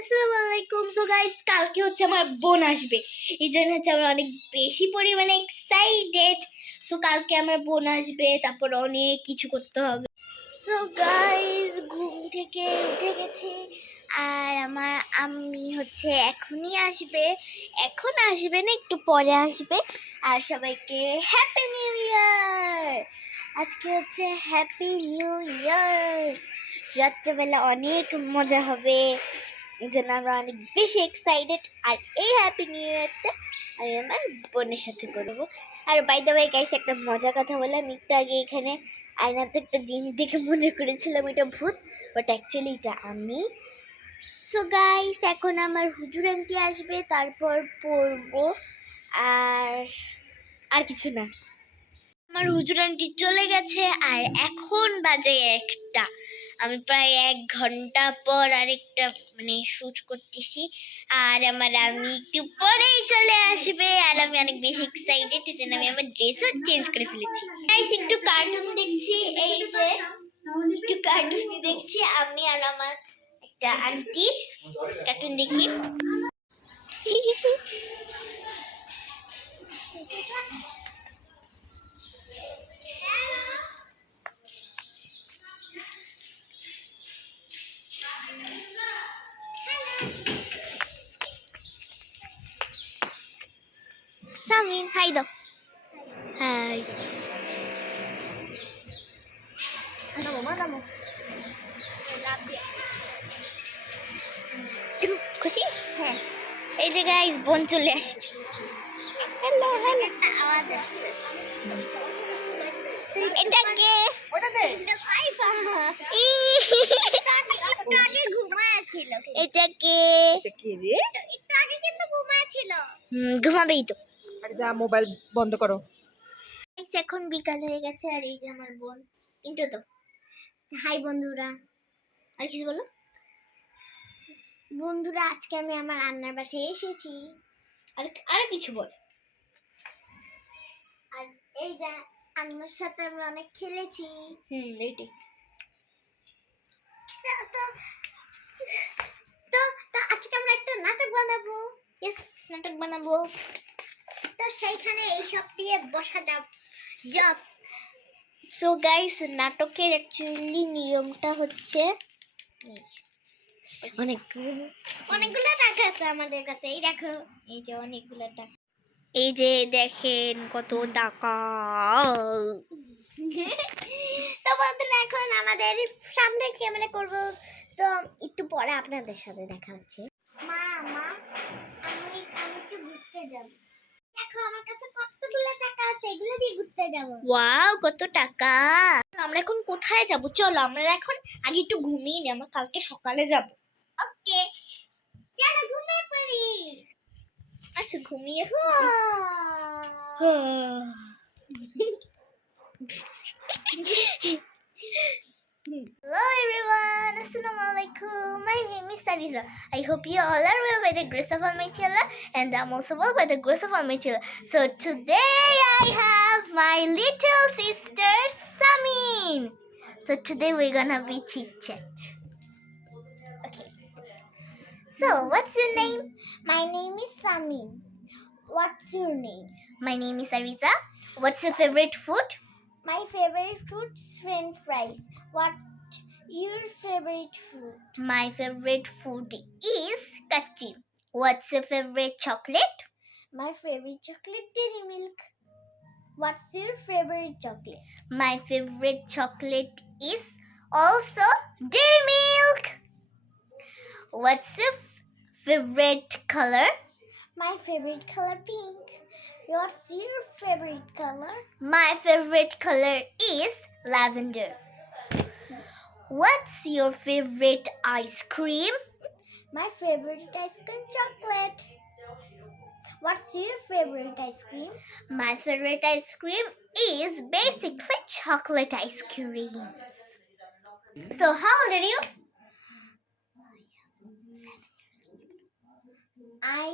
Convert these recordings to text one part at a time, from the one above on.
আসসালামু আলাইকুম। So guys, কালকে হচ্ছে আমার বোন আসবে, এই জন্য হচ্ছে আমরা অনেক বেশি পরিমাণে এক্সাইটেড। সো কালকে আমার বোন আসবে, তারপর অনেক কিছু করতে হবে। সো গাইস, ঘুম থেকে উঠে গেছি, আর আমার আম্মি হচ্ছে এখনই আসবে। এখন আসবে না, একটু পরে আসবে। আর সবাইকে হ্যাপি নিউ ইয়ার। আজকে হচ্ছে হ্যাপি নিউ ইয়ার। রাত্রেবেলা অনেক মজা হবে, এই জন্য আমরা অনেক বেশি এক্সাইটেড। আর এই হ্যাপি নিউ ইয়ারটা আমি আমার বোনের সাথে করবো। আর বাই দ্য ওয়ে গাইস, একটা মজার কথা বললাম একটু আগে, এখানে আয়নাতে একটা জিনিস দেখে মনে করেছিলাম এটা ভূত, বাট অ্যাকচুয়ালি এটা আমি। সো গাইস, এখন আমার হুজুর আন্টি আসবে, তারপর পড়বো। আর আর কিছু না, আমার হুজুর আন্টি চলে গেছে, আর এখন বাজে 1টা। আমি প্রায় 1 ঘন্টা পর আরেকটা শুট করতেছি। আর আমার আমি একটু পরেই চলে আসবে, আর আমি অনেক বেশি এক্সাইটেড, যেন আমি আমার ড্রেসও চেঞ্জ করে ফেলেছি। গাইস, একটু কার্টুন দেখছি, এই যে একটু কার্টুন দেখছি আমি আর আমার একটা আন্টি। কার্টুন দেখি। সামিন, হাই দাও। হাই। তুমি খুশি? হ্যাঁ। এই যে গাইস, বোন চলে আসছে। Hello hello. আওয়াজ আসছে। এটা কে? ওটাতে এটা ফাইফা। একটু আগে ঘুমায় ছিল। এটা কে? এটা কি রে? একটু আগে কিন্তু ঘুমায় ছিল। ঘুমাবেই তো। আরে যা, মোবাইল বন্ধ করো। এখন বিকাল হয়ে গেছে, আর এই যে আমার বোন। ইন্ট্রো তো। হাই বন্ধুরা। আর কিছু বলো? বন্ধুরা, আজকে আমি আমার রান্নার বাসায় এসেছি। আর কিছু বল। আর এই যে আম্মুর সাথে আমি অনেক খেলেছি। এইটাই। তো তো তো আজকে আমরা একটা নাটক বানাবো। ইয়েস, নাটক বানাবো। তো সেইখানে এইসব দিয়ে বসা যাক। সো গাইস, নাটকের অ্যাকচুয়ালি নিয়মটা হচ্ছে অনেকগুলো টাকা আছে আমাদের কাছে। এই দেখো, এই যে অনেকগুলো টাকা। এই যে দেখেন কত টাকা। তো বন্ধুরা, এখন আমাদের সামনে ক্যামেরা করব, তো একটু পরে আপনাদের সাথে দেখা হচ্ছে। মা মা, আমি একটু ঘুরতে যাব। দেখো, আমার কাছে কতগুলো টাকা আছে, এগুলো দিয়ে ঘুরতে যাব। ওয়াও, কত টাকা! আমরা এখন কোথায় যাব? চলো আমরা এখন আগে একটু ঘুমিয়ে নিই, আমরা কালকে সকালে যাব। ওকে, চলো ঘুমিয়ে পড়ি। আসো, ঘুমিয়ে Hello everyone, Assalamu alaikum. My name is Sariza. I hope you all are well by the grace of Almighty Allah, and I'm also well by the grace of Almighty Allah. So today I have my little sister Samin. So today we're gonna be chit chat. Okay. So what's your name? My name is Samin. What's your name? My name is Ariza. What's your favorite food? My favorite food is French fries. What your favorite food? My favorite food is kachi. What's your favorite chocolate? My favorite chocolate, Dairy Milk. What's your favorite chocolate? My favorite chocolate is also Dairy Milk. What's your favorite color? My favorite color, pink. What's your favorite color? My favorite color is lavender. What's your favorite ice cream? My favorite ice cream, chocolate. What's your favorite ice cream? My favorite ice cream is basically chocolate ice cream. So how old are you? I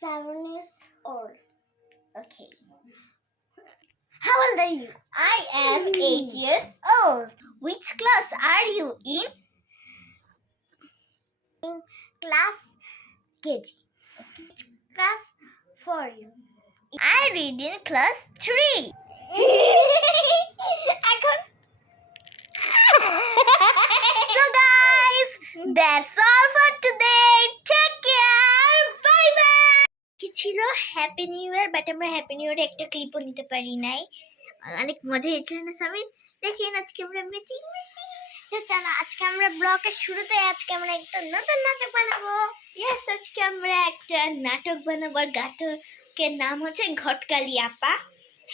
7 years old. Okay. How old are you? I am 8 years old. Which class are you in? class KG. Class 4. I read in class 3. এখন So guys, that's all for today. Take care. Bye bye. কি ছিল happy new year, but আমরা happy new ইয়ারে একটা ক্লিপও নিতে পারি নাই। অনেক মজা হয়েছিল না সামিন? দেখেন আজকে আমরা ম্যাচিং চলো আজকে আমরা ব্লগের শুরুতে আজকে আমরা একটা নতুন নাটক বানাবো। ইয়েস, আজকে আমরা একটা নাটক বানাবো। আর নাটকের নাম হচ্ছে ঘটকালি আপা।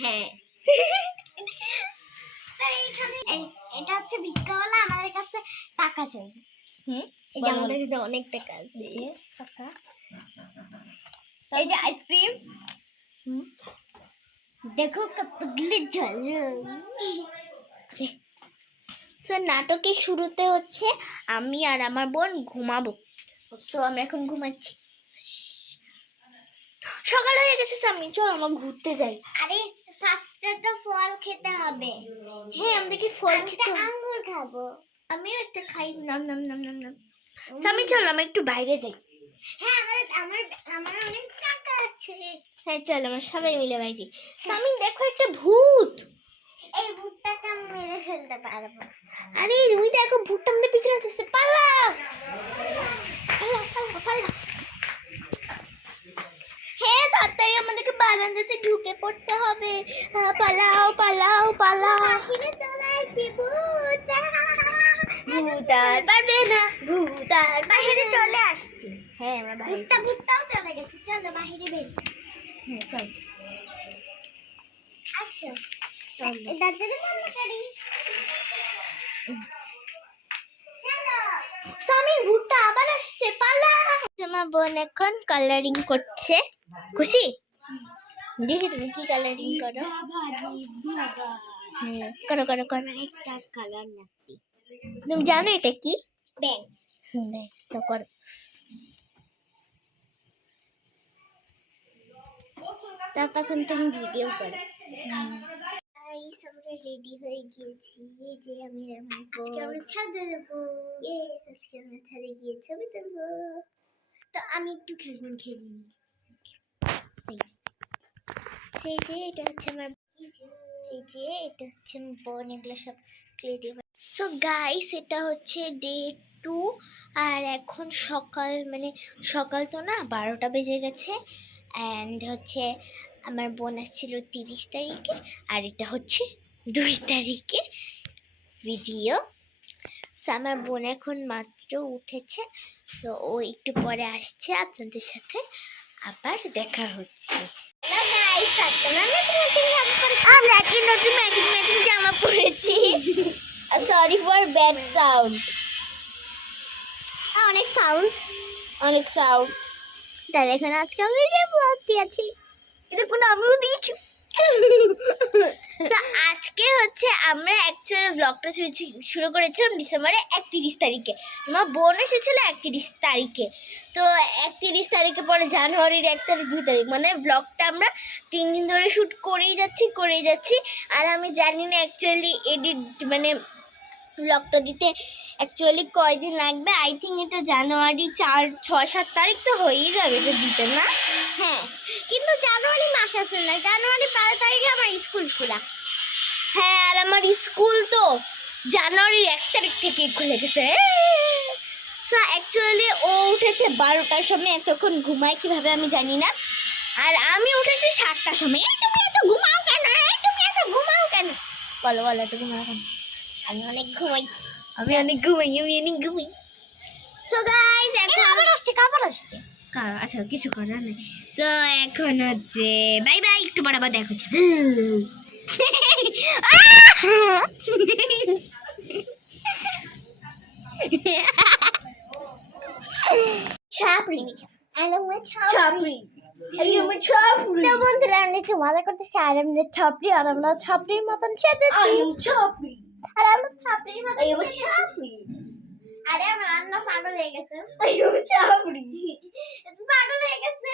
হ্যাঁ, এটা হচ্ছে ভিক্ষাওয়ালা আমাদের কাছে টাকা চাই। এই যে আমাদের কাছে অনেক টাকা আছে। এই যে আইসক্রিম দেখো কতগুলি জল। সো নাটকের শুরুতে হচ্ছে আমি আর আমার বোন ঘুমাবো। সো আমি এখন ঘুমাচ্ছি। সকাল হয়ে গেছে সামি, চল আমরা ঘুরতে যাই। আরে ফার্স্টে তো ফল খেতে হবে। হ্যাঁ, আমাদেরকে ফল খেতে হবে। আঙ্গুর খাবো। আমিও একটা খাই। নাম নাম নাম নাম নাম। সামি চল আমরা একটু বাইরে যাই। হ্যাঁ, আমার অনেক টাকা আছে। হ্যাঁ চল আমরা সবাই মিলে বাইরে যাই। সামি দেখো একটা ভূত। এই ভূতটাকে আমি মেরে ফেলতে পারবো। আরে ওই দেখো ভূতটা আমাদের পিছনে আসছে। পালা পালা পালা পালা। হ্যাঁ, তাড়াতাড়ি আমাদেরকে বারান্দাতে ঢুকে পড়তে হবে। পালাও পালাও পালাও। বাহিরে চলে আসছি। ভূত ভূত আর পারবে না। ভূত আর বাহিরে চলে আসছি। হ্যাঁ, আমরা ভূতটাও চলে গেছে। চলো বাহিরে বের। হ্যাঁ চল আসো। দরজাটা বন্ধ করি। সামি ভূতটা আবার আসছে। পালা। আমার বোন এখন কালারিং করছে। খুশি? দেখি তুমি কি কালারিং করো। করো করো করো। একটা কালার লাগবে। তুমি জানো এটা কি? ব্যাং। তো করো। তখন তুমি ভিডিও করো। আমরা রেডি হয়ে গিয়েছি। এই যে আমি আজকে আমরা ছাদে যাবো। ইয়েস, আজকে আমরা ছাদে গিয়ে ছবি তুলবো। তো আমি একটু খেলি। সেই যে এটা হচ্ছে আমার, এই যে এটা হচ্ছে আমার বোন। এগুলো সব ক্রিয়েটিভ। সো গাইস, এটা হচ্ছে ডে 2। আর এখন সকাল, মানে সকাল তো না, 12টা বেজে গেছে। অ্যান্ড হচ্ছে আমার বোন আসছিল 30 তারিখে, আর এটা হচ্ছে 2 তারিখে ভিডিও। সো আমার বোন এখন মাত্র উঠেছে। সো ও একটু পরে আসছে। আপনাদের সাথে আবার দেখা হচ্ছে। আমরা একটা নতুন ম্যাচিং জামা পরেছি। Sorry for bad sound. অনেক সাউন্ড। তাই দেখেন আজকে আমি বসতে আছি। এটা কোনো আমিও দিয়েছি। আজকে হচ্ছে আমরা অ্যাকচুয়ালি ব্লগটা শুরু করেছিলাম ডিসেম্বরের 31 তারিখে। আমার বোন এসেছিল 31 তারিখে। তো 31 তারিখে পরে জানুয়ারির 1 তারিখ 2 তারিখ, মানে ব্লগটা আমরা 3 দিন ধরে শ্যুট করেই যাচ্ছি। আর আমি জানি না অ্যাকচুয়ালি এডিট, মানে ব্লগটা দিতে অ্যাকচুয়ালি কয়দিন লাগবে। আই থিঙ্ক এটা জানুয়ারি 4, 6, 7 তারিখ তো হয়েই যাবে এটা দিতে, না? হ্যাঁ, কিন্তু জানুয়ারি মাস আসে না। জানুয়ারি 12 তারিখে আমার স্কুল খোলা। হ্যাঁ, আর আমার স্কুল তো জানুয়ারির 1 তারিখ থেকে খুলে গেছে। সো অ্যাকচুয়ালি ও উঠেছে 12টার সময়। এতক্ষণ ঘুমায় কিভাবে আমি জানি না। আর আমি উঠেছি 7টার সময়। তুমি এত ঘুমাও কেন? বলো এত ঘুমাও কেন? আমি অনেক ঘুমাই। সো গাইস, এখন আবার আসছে। আচ্ছা, কিছু করার নেই। তো এখন হচ্ছে বাই বাই। একটু পর আবার দেখা হচ্ছে। বন্ধুরা, আমি একটু মজা করতেছি। আর আমরা ছাপড়ির মতন সেজেছি। আর আমরা ছাপড়ির মতন সেজেছি। আরে আমার রান্না পাগল হয়ে গেছে। পাগল হয়ে গেছে।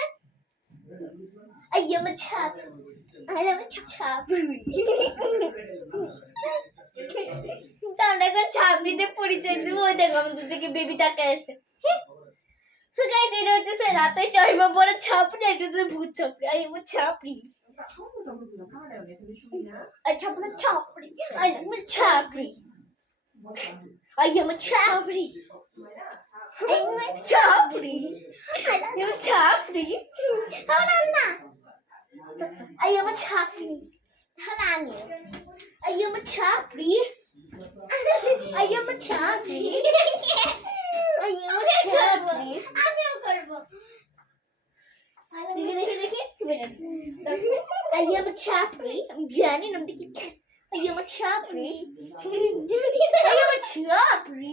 ছাপড়িতে পরিচয় দিব। ওই দেখো আমাদের থেকে বেবি তাকায় আছে। So guys, এটা হচ্ছে রাতে চশমা পরে ছাপড়ি, এটা হচ্ছে ভূত ছাপড়ি। আই এম ছাপড়ি। আচ্ছা আপনার ছাপড়ি। আই এম ছাপড়ি। I am a chapri. I am a chapri. I am a chapri. Hold on now. I am a chapri. Hold on. I am a chapri. I am a chapri. I am a chapri. আমিও করব। দেখি। I am a chapri. আমি জানি না দেখি। I am a chapri. I am a chapri.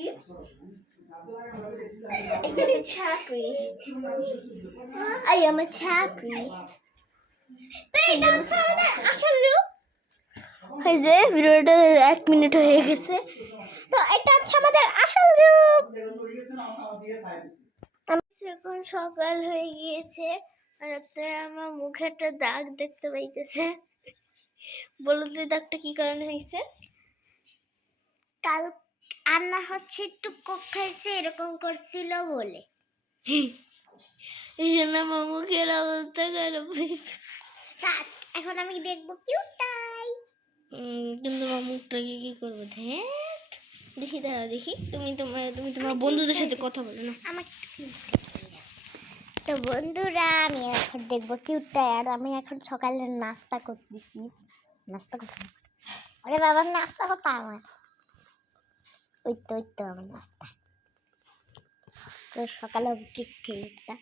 I am a chapri. I am a chapri. এই যে ভিডিওটা 1 মিনিট হয়ে গেছে, তো এটা হচ্ছে আমাদের আসল রূপ। এখন সকাল হয়ে গিয়েছে আর আপনারা আমার মুখে একটা দাগ দেখতে পাইতেছে। বলো তো দাগটা কি কারণে হয়েছে? কাল আন্না হচ্ছে একটু কোক খাইছে এরকম করছিল বলে, এই জন্য আমার মুখের অবস্থা খারাপ। এখন আমি দেখবো কিউটাই, কিন্তু আমার মুখটাকে কি করবো? দেখি দাঁড়াও দেখি। তুমি তোমার বন্ধুদের সাথে কথা বলো না। আমার তো বন্ধুরা আমি এখন দেখবো কিউটাই। আর আমি এখন সকালে নাস্তা করতেছি। আরে বাবার নাস্তা কথা আমার ওই তো আমার নাস্তা। তো সকালে কেক খেয়ে একটা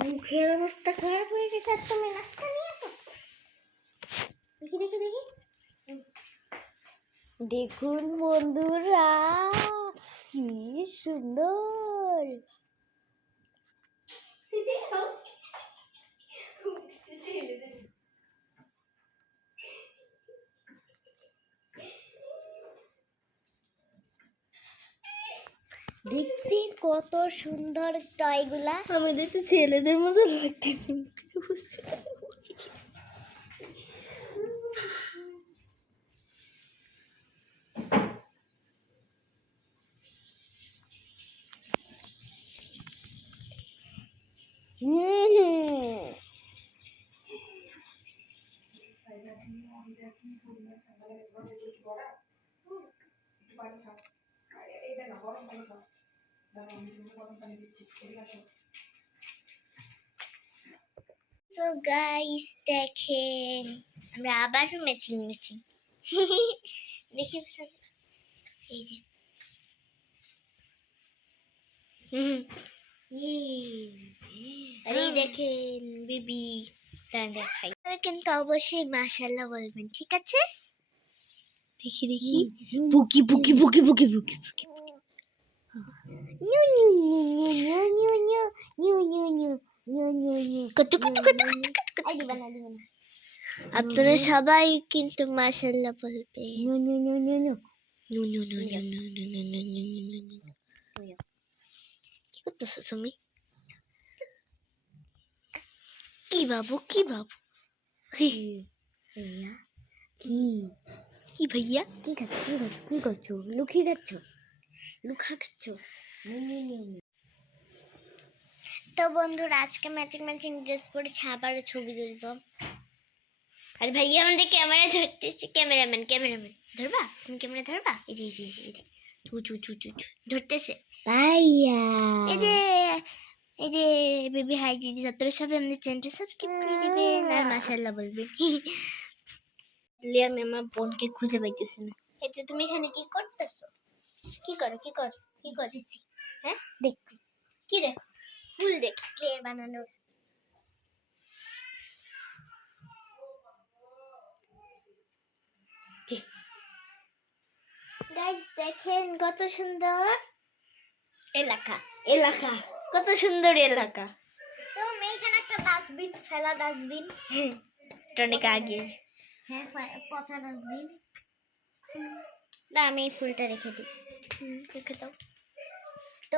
মুখের অবস্থা খারাপ হয়ে গেছে আর তুমি নাস্তা নিয়ে আসো। দেখি দেখুন বন্ধুরা কি সুন্দর। দেখছি কত সুন্দর টয়গুলা। আমাদের তো ছেলেদের মতো লাগতেছে। So guys, দেখেন আমরা আবারও ম্যাচিং দেখি এই যে আরে দেখেন বেবি দেখাই। কিন্তু অবশ্যই মাশাআল্লাহ বলবেন, ঠিক আছে? দেখি বুকি কত আপনারা সবাই কিন্তু মাশাআল্লাহ বলবে। কি করতেছো তুমি? কি বাবু ভাইয়া কি ভাইয়া কি করছো লুকা খাচ্ছ। তো বন্ধুরা আজকে ম্যাচিং ড্রেস পরেছি, আবারও ছবি তুলবো। আর ভাইয়া আমাদের ক্যামেরা ধরতেছে। ক্যামেরাম্যান ধরবা? তুমি ক্যামেরা ধরবা? এই যে ধরতেছে ভাইয়া। এই যে বেবি হাই দিদি, আপনারা সবাই আমাদের চ্যানেলটা সাবস্ক্রাইব করে দিবেন আর মাশাআল্লাহ বলবেন। আমি আমার বোনকে খুঁজে পাইতেছি না। এই যে তুমি এখানে কি করতেছো? কি করতেছি? হ্যাঁ দেখো কি দেখো, ফুল দেখি ক্লে বানানোর। গাইস দেখেন কত সুন্দর এলাকা, কত সুন্দর এলাকা। তো আমি এখানে একটা ডাস্টবিন টনিক আগে, হ্যাঁ পচা ডাস্টবিন। না আমি এই ফুলটা রেখে দাও। তো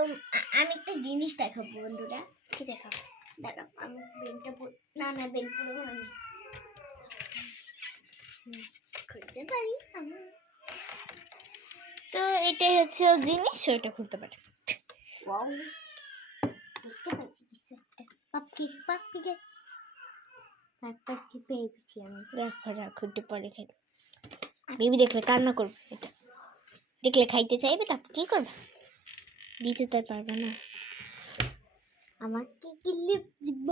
আমি একটা জিনিস দেখাবো বন্ধুরা। কি দেখাবো? দাঁড়াও আমি বেলটা বেল পুরো হয়নি, খুলতে পারি আমি। তো এটাই হচ্ছে জিনিস, ওইটা খুলতে পারে। দেখতে পাচ্ছি যে পাট কি পেয়েছি আমি। রাখো রাখো, একটু পরে খাই। বেবি দেখলে কান্না করবে, এটা দেখলে খাইতে চাইবে, তারপর কি করবে? দিতে তো আর পারবে না। আমাকে ক্লিপ দিব,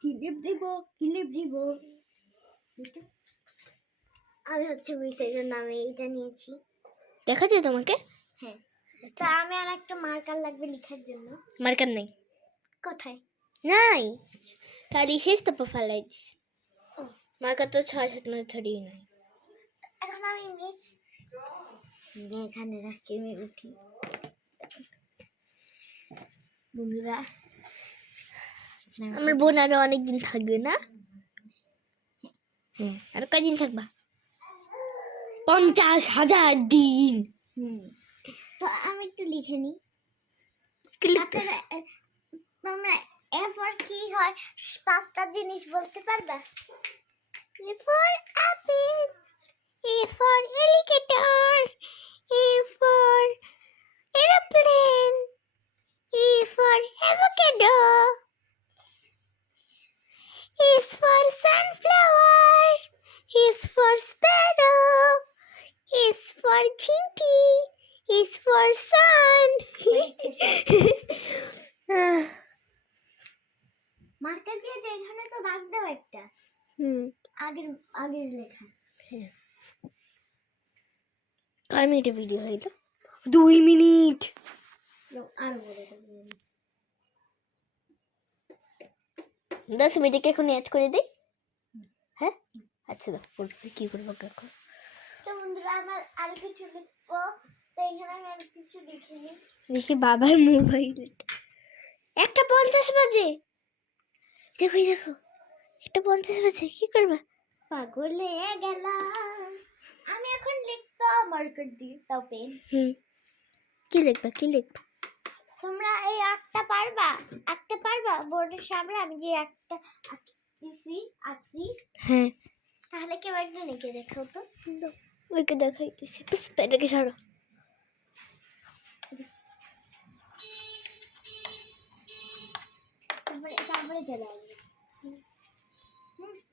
ক্লিপ দিব, ক্লিপ দিব। আমি হচ্ছে মিসের জন্য আমি এটা নিয়েছি। দেখা যায় তোমাকে? হ্যাঁ। তো আমি আর একটা মার্কার লাগবে লেখার জন্য। মার্কার নেই। কোথায়? নাই, তাহলে শেষ তো ফালাই দিস। মার্কার তো 6-7 মাস ধরেই নাই। এখন আমি মিস এখানে রাখি, আমি উঠি। বন্ধুরা, আমার বোন আরো অনেকদিন থাকবে না? হ্যাঁ, আর কয়দিন থাকবা? 50,000 দিন। তো আমি একটু লিখে নিই। তোমরা এরপর কি হয় 5টা জিনিস বলতে পারবা? A for apple, A for alligator, A for aeroplane, A for avocado, S for sunflower, S for sparrow, S for chinky, S for sun. Marker দিয়ে যে এখানে তো দাগ দাও একটা। আগের আগের লেখা। কয় মিনিটের ভিডিও হইলো? 2 মিনিট। আরো বলে দেবো। 10 মিনিটকে এখন অ্যাড করে দিই। হ্যাঁ, আচ্ছা দাও, কি করবো এখন? তো বন্ধুরা, আমার আর কিছু লিখবো, তো এখানে আমি আর কিছু লিখিনি। দেখি বাবার মোবাইল। 1:50 বাজে। দেখো দেখো, 1:50 বাজে, কি করবা? পাগল হয়ে গেলাম। আমি এখন লিখবো মার্কার দিয়ে, তাও পেন। কি লিখবা, কি লিখবা? তোমরা এই আঁকতে পারবা? আঁকতে পারবা বোর্ডের সামনে আমি যে একটা আঁকছি? হ্যাঁ। তাহলে কেউ একজন এঁকে দেখাও তো। ওইকে দেখাইতেছি। এটাকে ছাড়ো। তারপরে চলে আসবে।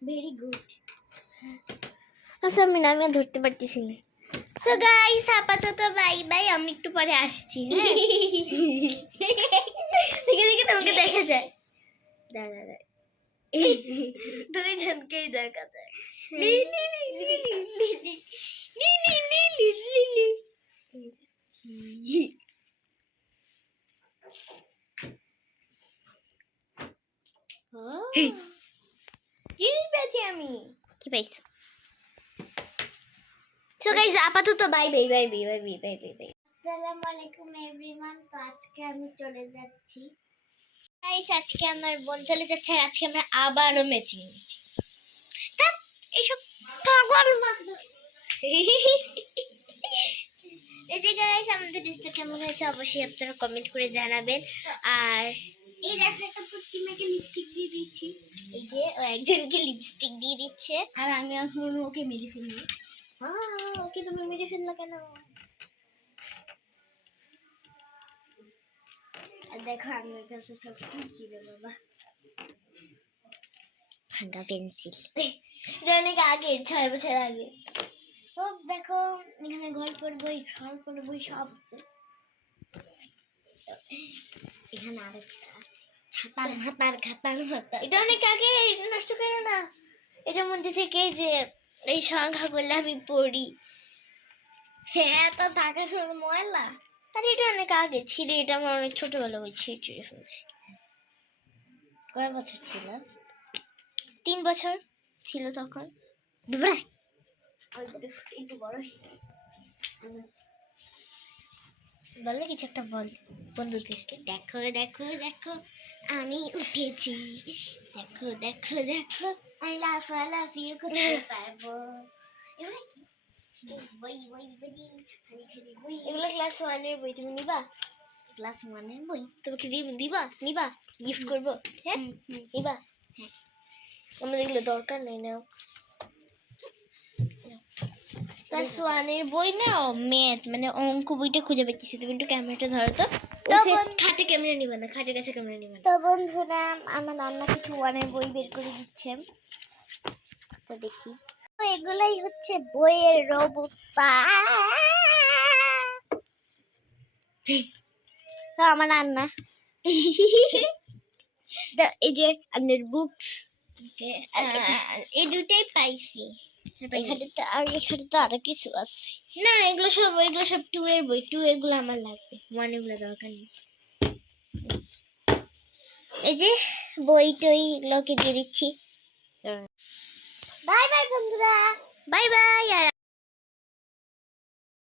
Very good. আচ্ছা, আমি নামে ধরতে পারতেছি না। সো গাইস, আপাতত বাই বাই, আমি একটু পরে আসছি। হ্যাঁ, দেখে দেখে তোমাকে দেখা যায়। দাঁড়া, দুইজনকেই দেখা যায়। Lily lily lily lily lily lily. জিনিস পেয়েছি আমি। কি পাইছো? সো গাইস, আপাতত bye bye bye bye bye bye bye bye. আসসালামু আলাইকুম এভরিওয়ান। তো আজকে আমি চলে যাচ্ছি। গাইস, আজকে আমার বোন চলে যাচ্ছে, আর আজকে আমরা আবারও ম্যাচিং নিয়েছি। তা এইসব পাগল মাগল। এই যে গাইস, আমাদের ড্রেসটা কেমন হয়েছে অবশ্যই আপনারা কমেন্ট করে জানাবেন। আর এই দেখো, একটা পুচকি মেয়েকে লিপস্টিক দিয়ে দিচ্ছি। এই যে ও একজনকে লিপস্টিক দিয়ে দিচ্ছে, আর আমি এখন ওকে মেরে ফেলবো। ওকে তুমি মেরে ফেললো কেন? আর দেখো, আমার কাছে সব কি ছিল বাবা, ভাঙা পেন্সিল। এটা অনেক আগে, 6 বছর আগে। সব দেখো, এখানে গল্পের বই, গল্পের বই সব আছে। এখানে আরো কিছু আছে, খাতার খাতা। এটা অনেক আগে, এটা নষ্ট করো না। এটার মধ্যে থেকে যে এই সংখ্যাগুলো আমি পড়ি। হ্যাঁ, তো টাকা সব ময়লা। আর এটা অনেক আগে ছিল, এটা আমার অনেক ছোটবেলা ওই ছিঁড়ে ফেলছি। কয় বছর ছিল? 3 বছর ছিল তখন। একটু বড় বল না, কিছু একটা বল বন্ধুদেরকে। দেখো দেখো দেখো, আমি উঠেছি। দেখো দেখো দেখো, আমি লাফিয়ে করতে পারবো। এগুলো কি? বই বই বই, খালি খালি বই। এগুলো ক্লাস 1 এর বই, তুমি নিবা? ক্লাস 1 এর বই তোমাকে নিবা গিফট করবো? হ্যাঁ, নিবা? হ্যাঁ। আমাদের এগুলো দরকার নেই, নাও। ক্লাস 1 এর বই নাও, ম্যাথ মানে অঙ্ক বইটা খুঁজে পেয়েছি। তুমি একটু ক্যামেরাটা ধরো তো। বলতেছে বন্ধু- খাটে ক্যামেরা নিবে না, খাটের কাছে ক্যামেরা নিবে না। তো বন্ধুরা আমার রান্না কিছু ওয়ানের বই বের করে দিচ্ছে, তো দেখি। তো এগুলাই হচ্ছে বইয়ের অবস্থা। তো আমার রান্না তো এই যে আপনার বুকস, এই দুটাই পাইছি। এখানে তো আর এখানে তো আরো কিছু আছে। না এগুলো সব 2 এর বই, 2 এগুলো আমার লাগবে, 1 এগুলো দরকার নেই। এই যে বই টই এগুলোকে দিয়ে দিচ্ছি। বাই বাই বন্ধুরা, বাই বাই। আর